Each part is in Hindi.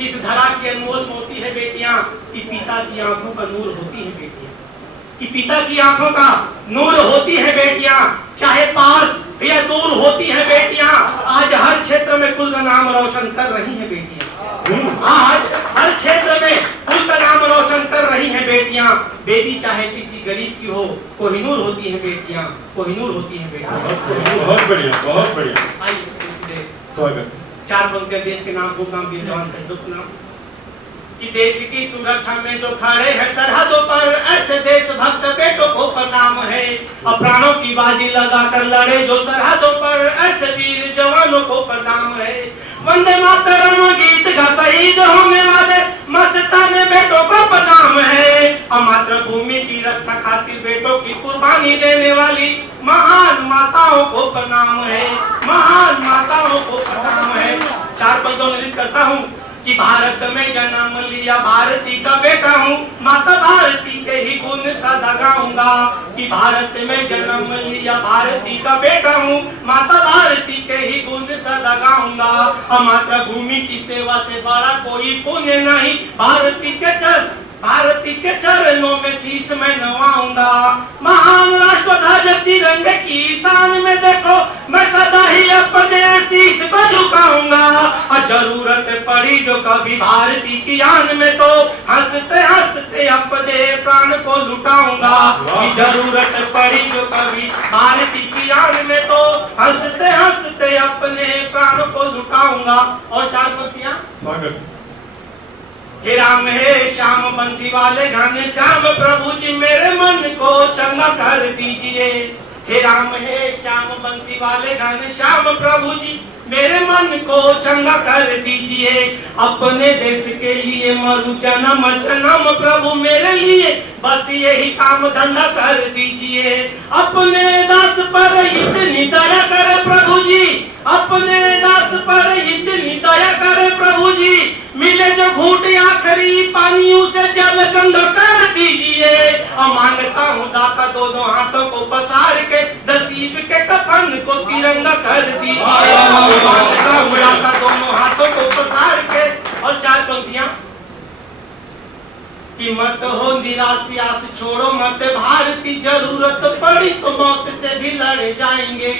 इस धरा की अनमोल मोती है बेटियां, कि पिता की आंखों का नूर होती है बेटियां, कि पिता की आंखों का नूर होती है बेटियां, चाहे पास या दूर होती है बेटियां, आज हर क्षेत्र में कुल का नाम रोशन कर रही है बेटियां। आज हर क्षेत्र में कुल का नाम रोशन कर रही है बेटियां। बेटी चाहे किसी गरीब की हो, कोहिनूर होती है बेटियां, कोहिनूर होती है बेटियां। बहुत बढ़िया, बहुत बढ़िया। आइए चार पंक्तियां देश के नाम, खूब नाम, वीर जवान शहीदों के नाम। कि देश की सुरक्षा में जो खड़े हैं सरहदों पर, ऐसे देशभक्त बेटों को प्रणाम है। और प्राणों की बाजी लगाकर लड़े जो सरहदों पर, ऐसे वीर जवानों को प्रणाम है। वंदे मातरम गीत गा शहीद होने वाले मस्ताने बेटों को प्रणाम है। और मातृभूमि की रक्षा खातिर बेटों की कुर्बानी देने वाली महान माताओं को प्रणाम है, महान माताओं को प्रणाम है। चार पंक्तियों में लिख करता हूँ कि भारत में जन्म लिया भारती का बेटा हूँ, माता भारती के ही गुण सदा गाऊंगा। कि भारत में जन्म लिया भारती का बेटा हूँ, माता भारती के ही गुण सदा गाऊंगा। और मातृभूमि की सेवा से बड़ा कोई पुण्य नहीं, भारती के चरणों में शीश में नवाऊंगा। महान राष्ट्रध्वज तिरंगे की शान में देखो, मैं सदा ही अपने शीश को झुकाऊंगा। और जरूरत पड़ी जो कभी भारती की आन में, तो हंसते हंसते अपने प्राण को लुटाऊंगा। जरूरत पड़ी जो कभी भारती की आन में, तो हंसते हंसते अपने प्राण को लुटाऊंगा। और चार पंक्तियां। हे राम हे श्याम बंसी वाले घने श्याम प्रभु जी मेरे मन को चंगा कर दीजिए। हे राम हे श्याम बंसी वाले घने श्याम प्रभु जी मेरे मन को चंगा कर दीजिए। अपने देश के लिए मरु जन्म जन्म प्रभु मेरे लिए, बस यही काम धंधा कर दीजिए। अपने दास पर इतनी दया करे प्रभु जी, अपने दास पर इतनी दया करे प्रभु जी। मिले जो घूट आखिरी पानी उसे जल गंगा कर दीजिए। और मांगता हूँ दाता दोनों हाथों को पसार के, नसीब के कफन को तिरंगा कर दीजिए। मांगता हूँ दाता दोनों हाथों को पसार के। और चार पंक्तियां। कि मत हो निराश आस छोड़ो मत भारती, जरूरत पड़ी तो मौत से भी लड़ जाएंगे।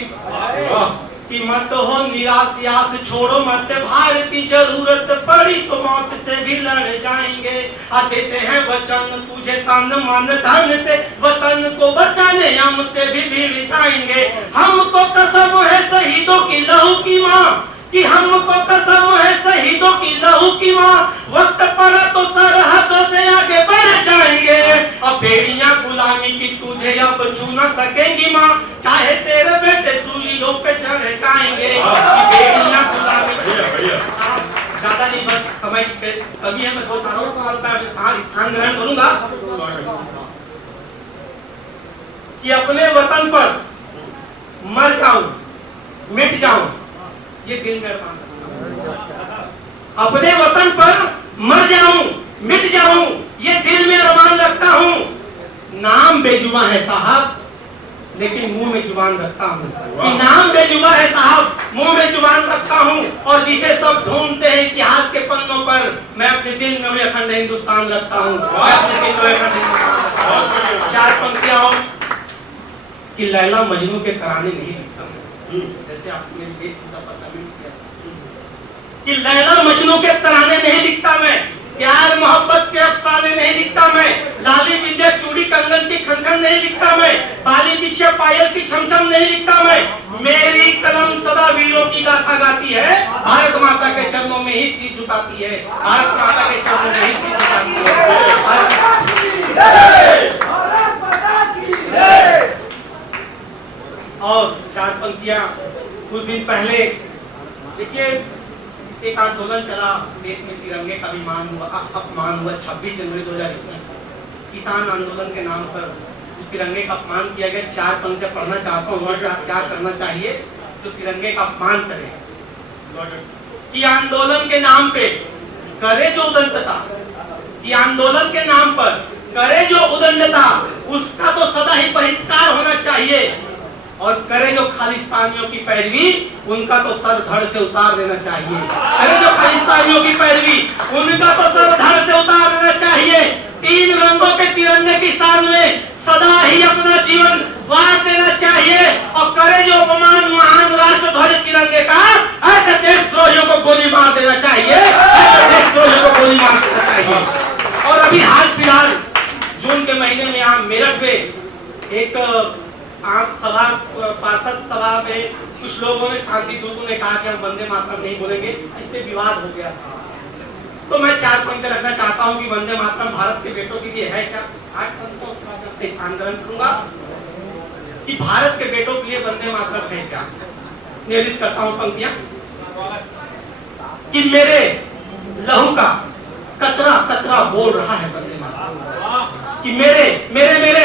कि मत हो निराश आस छोड़ो मत भारती, जरूरत पड़ी तो मौत से भी लड़ जाएंगे। देते हैं वचन तुझे तन मन धन से, वतन को बचाने हमसे भी भिड़ जाएंगे। हमको कसम है शहीदों की लहू की माँ, कि हमको कसम है शहीदों की लहू की माँ। वक्त पड़ा तो सरहदों से आगे बढ़ जाएंगे। अब बेड़ियां गुलामी की तुझे अब छू न सकेंगी माँ, चाहे तेरे बेटे सूलियों पे चढ़ जाएंगे। बेड़ियां गुलामी ज्यादा नहीं, बस समय कमी है, मैं दो स्थान ग्रहण करूंगा। कि अपने वतन पर मर जाऊं मिट जाऊं, ये दिल में अरमान रखता हूं। अपने वतन पर मर जाऊं मिट जाऊं, ये दिल में अरमान रखता हूं। नाम बेजुबान है साहब, लेकिन मुंह में जुबान रखता हूँ। कि नाम बेजुबान है साहब, मुंह में जुबान रखता हूँ। और जिसे सब ढूंढते हैं इतिहास के पन्नों पर, मैं अपने दिल में वही अखंड हिंदुस्तान रखता हूँ। अपने दिल में अखंड हिंदुस्तान। चार पंक्तियां और। कि लैला मजनू के तराने नहीं लिखता हूँ, जैसे आपने कि लैला मजनू के तराने नहीं लिखता मैं, प्यार मोहब्बत के अफसाने नहीं लिखता मैं, लाली बिंदिया चूड़ी कंगन की खनखन नहीं लिखता मैं, बाली बिछिया पायल की छमछम नहीं लिखता मैं। मेरी कलम सदा वीरों की गाथा गाती है, भारत माता के चरणों में ही शीश झुकाती है, भारत माता के चरणों में ही शीश झुकाती है। और चार पंक्तियां। कुछ दिन पहले देखिए एक आंदोलन चला, देश में तिरंगे का अपमान हुआ 26 जनवरी 2021 किसान आंदोलन के नाम पर तिरंगे का अपमान किया गया। चार पंक्तियां पढ़ना चाहता हूँ, क्या करना चाहिए तो तिरंगे का अपमान करे। कि आंदोलन के नाम पे करे जो उदंडता, कि आंदोलन के नाम पर करे जो उदंडता, उसका तो सदा ही बहिष्कार होना चाहिए। और करे जो खालिस्तानियों की पैरवी, उनका तो सर धड़ से उतार देना चाहिए। करे जो खालिस्तानियों की पैरवी, उनका तो सर धड़ से उतार देना चाहिए। 3 रंगों के तिरंगे की शान में सदा ही अपना जीवन वार देना चाहिए। और करे जो अपमान महान राष्ट्र ध्वज तिरंगे का, ऐसे देशद्रोहियों को गोली मार देना चाहिए, ऐसे देशद्रोहियों को गोली मार देना चाहिए। और अभी हाल फिलहाल जून के महीने में यहाँ मेरठ में एक आम सभा, पार्षद सभा में कुछ लोगों ने, शांति दूतों ने कहा कि हम वंदे मातरम नहीं बोलेंगे, इस पे विवाद हो गया। तो मैं 4 पंक्ति रखना चाहता हूं कि वंदे मातरम भारत के बेटों के लिए है क्या। 8 पंक्तियों का ध्यान करूंगा कि भारत के बेटों के लिए वंदे मातरम है क्या। निवेदित करता हूं पंक्तियां कि मेरे लहू का कतरा कतरा बोल रहा है वंदे मातरम, कि मेरे मेरे मेरे